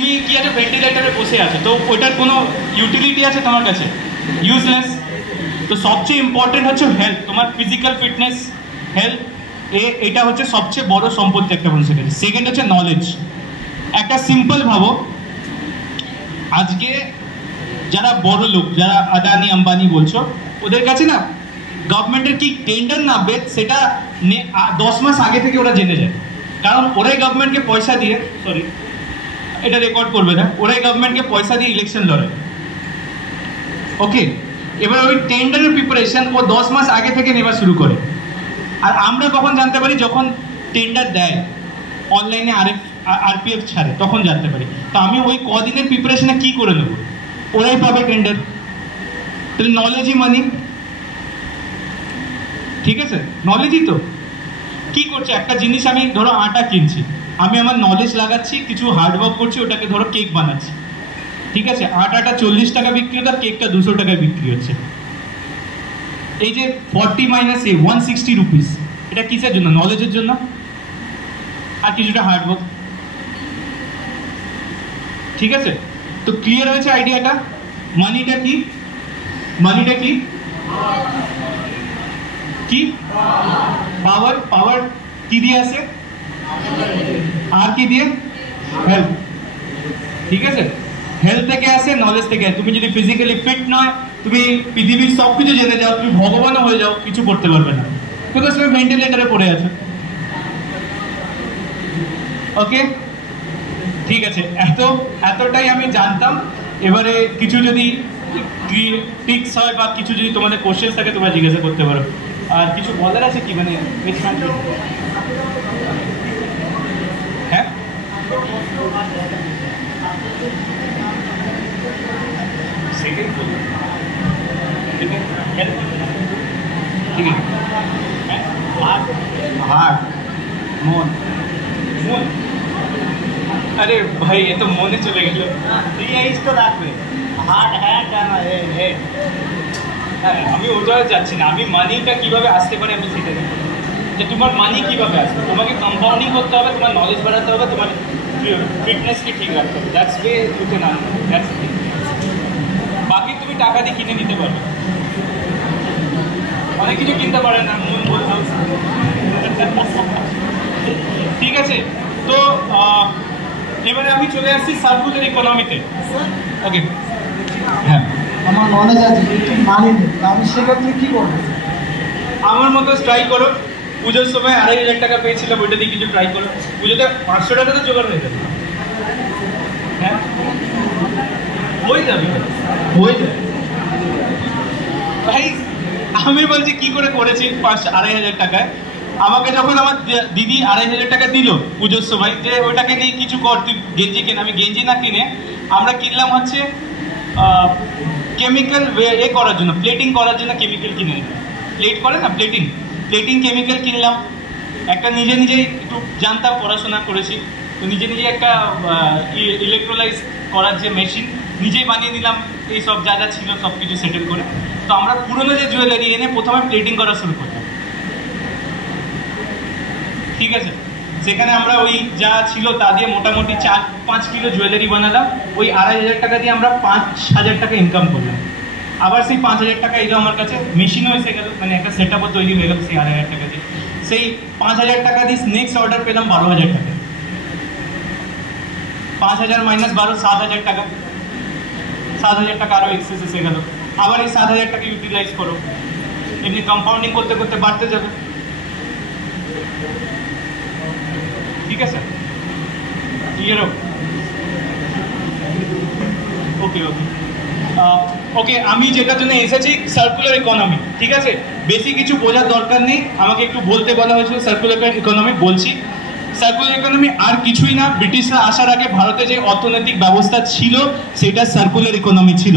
তুমি কি আছে ভেন্টিলেটরে বসে আছো, তো ওইটার কোনো ইউটিলিটি আছে তোমার কাছে? ইউজলেস। তো সবচেয়ে ইম্পর্টেন্ট হচ্ছে হেলথ, তোমার ফিজিক্যাল ফিটনেস, হেলথ, এটা হচ্ছে সবচেয়ে বড় সম্পত্তি একটা মানুষের কাছে। সেকেন্ড হচ্ছে নলেজ। একটা সিম্পল ভাবো, আজকে যারা বড় লোক, যারা আদানি আম্বানি বলছো, ওদের কাছে না গভর্নমেন্টের কি টেন্ডার নামবে সেটা 10 মাস আগে থেকে ওরা জেনে যায়, কারণ ওরাই গভর্নমেন্টকে পয়সা দিয়ে, সরি এটা রেকর্ড করবে না, ওরাই গভর্নমেন্টকে পয়সা দিয়ে ইলেকশন লড়ে। ওকে, এবার ওই টেন্ডারের প্রিপারেশন ও 10 মাস আগে থেকে নেওয়া শুরু করে। আর আমরা কখন জানতে পারি? যখন টেন্ডার দেয়, অনলাইনে আরপিএফ ছাড়ে, তখন জানতে পারি। তো আমি ওই কদিনের প্রিপারেশনে কি করে নেবো? ওরাই পাবে টেন্ডার। তাহলে নলেজই মানি, ঠিক আছে? নলেজই তো কি করছে, একটা জিনিস আমি ধরো আটা কিনছি, আমি আমার নলেজ লাগাচ্ছি, কিছু হার্ডওয়ার্ক করছি, ওটাকে ধরো কেক বানাচ্ছি, ঠিক আছে? আটাটা 40 টাকা বিক্রি হতো, কেকটা 200 টাকায় বিক্রি হচ্ছে। এই যে 40 মাইনাস 160 রুপিস, এটা কিসের জন্য? নলেজের জন্য আর কিছুটা হার্ডওয়ার্ক, ঠিক আছে? তো ক্লিয়ার হয়েছে আইডিয়াটা? মানিটা কি? মানিটা কি? কি পাওয়ার। পাওয়ার কি দিয়ে আসে? আর কি দিয়ে? হেলথ, ঠিক আছে? হেলথ থেকে আসে, নলেজ থেকে। তুমি যদি ফিজিক্যালি ফিট নয়, তুমি পৃথিবীর সবকিছু জেনে যাও, তুমি ভগবানও হয়ে যাও, কিছু করতে পারবে না, বিকজ তুমি ভেন্টিলেটরে পড়ে আছো। ওকে, ঠিক আছে, এতটাই আমি জানতাম। এবারে কিছু যদি টিক্স হয় বা কিছু যদি তোমাদের কোশ্চেন থাকে তোমরা জিজ্ঞাসা করতে পারো। আর কিছু বলার আছে কি, মানে হ্যাঁ? সেকেন্ড ঠিক আছে, হার্ট, মন। মন, আরে ভাই এ তো মনে চলে গেল। তো রাখবে হার্ট, হ্যান্ড, হেড। আমি ওটা যাচ্ছি না, আমি মানিটা কিভাবে আসতে পারে আমি সেটা দেখি, যে তোমার মানি কিভাবে আসবে। তোমাকে কম্পাউন্ডিং করতে হবে, তোমার নলেজ বাড়াতে হবে, তোমার ফিটনেসকে ঠিক রাখতে হবে। That's way you can earn, that's it. বাকি তুমি টাকা দিয়ে কিনে নিতে পারবে, অনেক কিছু কিনতে পারে না, মন বলতে। ঠিক আছে, তো এবারে আমি চলে আসছি সার্কুলার ইকোনমিতে। ওকে, হ্যাঁ, আমার নলেজ আছে মানি নেই, আমি সেক্ষেত্রে কি করবো? আমার মতো ট্রাই করো। পুজোর সময় 2500 টাকা পেয়েছিলাম, ওইটা দিয়ে কিছু ট্রাই করো। পুজোতে 500 টাকা তো জোগাড় হয়ে যাবে। হ্যাঁ, হয়ে যাবে, হয়ে যাবে ভাই। আমি বলছি কি করে করেছি 2500 টাকায়। আমাকে যখন আমার দিদি 2500 টাকা দিল পুজোর সময়, যে ওইটাকে নিয়ে কিছু কর, তুই গেঞ্জি কেন। আমি গেঞ্জি না কিনে আমরা কিনলাম হচ্ছে কেমিক্যাল করার জন্য, প্লেটিং করার জন্য কেমিক্যাল কিনে নিলাম। প্লেট করে না, প্লেটিং কেমিক্যাল কিনলাম। একটা নিজেই একটু জানতাম, পড়াশোনা করেছি, তো নিজে একটা ইলেকট্রোলাইজ করার যে মেশিন নিজেই বানিয়ে নিলাম। এই সব যা ছিল সব কিছু সেটেল করে, তো আমরা পুরোনো যে জুয়েলারি এনে প্রথমে প্লেটিং করা শুরু করলাম, ঠিক আছে? সেখানে আমরা ওই যা ছিল তা দিয়ে মোটামুটি 4-5 কিলো জুয়েলারি বানালাম। ওই 2500 টাকা দিয়ে আমরা 5000 টাকা ইনকাম করলাম। আবার সেই 5000 টাকা এলো আমার কাছে, মেশিনও এসে গেল, মানে একটা সেট আপও তৈরি হয়ে গেল সেই 2500 টাকা দিয়ে। সেই 5000 টাকা দিয়ে নেক্সট অর্ডার পেলাম 12000 টাকা। 5000 মাইনাস 12, 7000 টাকা। 7000 টাকা আরও এক্সেস এসে গেল। আবার এই 7000 টাকা ইউটিলাইজ করো, এমনি কম্পাউন্ডিং করতে করতে বাড়তে যাবে, ঠিক আছে? ক্লিয়ার? ওকে ওকে ওকে, আমি যেটার জন্য এসেছি সার্কুলার ইকোনমি, ঠিক আছে? বেশি কিছু বোঝার দরকার নেই, আমাকে একটু বলতে বলা হয়েছিল সার্কুলার ইকোনমি, বলছি। সার্কুলার ইকোনমি আর কিছুই না, ব্রিটিশরা আসার আগে ভারতে যে অর্থনৈতিক ব্যবস্থা ছিল সেটা সার্কুলার ইকোনমি ছিল।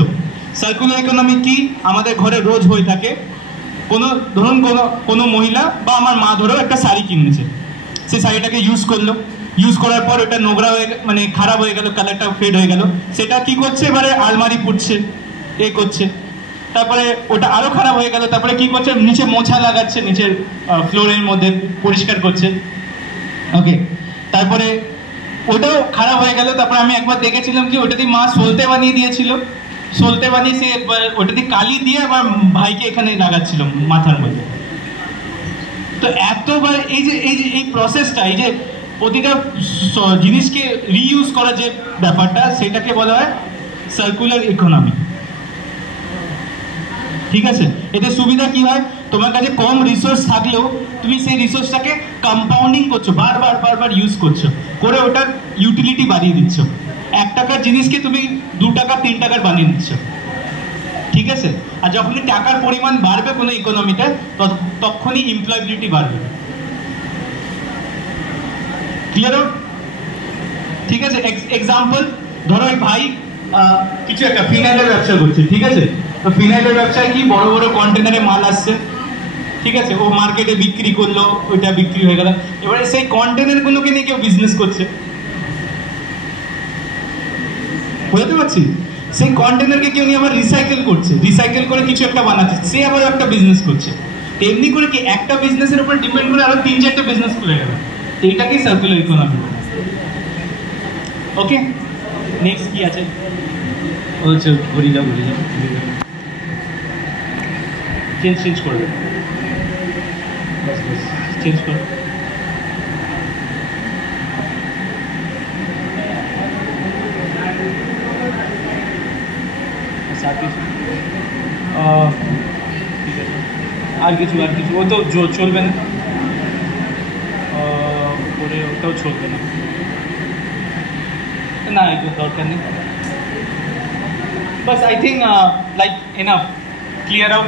সার্কুলার ইকোনমি কি? আমাদের ঘরে রোজ হয়ে থাকে, ধরুন কোনো মহিলা বা আমার মা ধরো একটা শাড়ি কিনেছে, সেই শাড়িটাকে ইউজ করলো, ইউজ করার পর ওটা নোংরা হয়ে, মানে খারাপ হয়ে গেল, কালারটা ফেড হয়ে গেল, সেটা কি করছে? এবারে আলমারি পুড়ছে, করছে। তারপরে ওটা আরো খারাপ হয়ে গেল, তারপরে কি করছে? নিচে মোছা লাগাচ্ছে, নিচের ফ্লোরের মধ্যে পরিষ্কার করছে। ওকে, তারপরে ওটাও খারাপ হয়ে গেল। তারপর আমি একবার দেখেছিলাম কি ওটা দিয়ে মা সলতে বানিয়ে দিয়েছিল, সলতে বানিয়ে সে ওটা দিয়ে কালি দিয়ে আবার ভাইকে এখানে লাগাচ্ছিল মাথার মধ্যে। তো এতবার এই প্রসেসটা, এই যে প্রতিটা জিনিসকে রিইউজ করার যে ব্যাপারটা, সেটাকে বলা হয় সার্কুলার ইকোনমি। ঠিক আছে, এতে সুবিধা কি হয়, তোমার কাছে কম রিসোর্স থাকলেও তুমি সেই রিসোর্সটাকে কম্পাউন্ডিং করছো, বারবার ইউজ করছো, করে ওটার ইউটিলিটি বাড়িয়ে দিচ্ছ। 1 টাকার জিনিসকে তুমি 2 টাকা 3 টাকার বানিয়ে দিচ্ছ। ঠিক আছে, আর যখনই টাকার পরিমাণ বাড়বে কোনো ইকোনমিতে, তখনই এমপ্লয়াবিলিটি বাড়বে। ক্লিয়ার? ঠিক আছে, এক্সাম্পল ধরো এই ভাই কিছু একটা ফিনাইলের ব্যবসা করছে। ঠিক আছে, তো ফিনাইলের ব্যবসায় কি বড় বড় কন্টেনারে মাল আসছে। ঠিক আছে, ও মার্কেটে বিক্রি করলো, ওইটা বিক্রি হয়ে গেল। এবারে সেই কন্টেনার গুলোকে নিয়ে কেউ বিজনেস করছে, বুঝতে পারছি? সেই কন্টেনারকে কেউ নিয়ে আবার রিসাইকেল করছে, রিসাইকেল করে কিছু একটা বানাচ্ছে, সে আবার একটা বিজনেস করছে। এমনি করে কি একটা বিজনেসের উপর ডিপেন্ড করে আরো 3-4টা বিজনেস খুলে গেল। এইটাকে সার্কুলার ইকোনমি। ওকে, নেক্সট কি আছে? বলছে ঘুরি যাও চেঞ্জ করবে, চেঞ্জ করো। আর কিছু ও তো চলবে না, পরে ওটাও চলবে না, না এগুলো দরকার নেই। Bus I think like enough, clear out.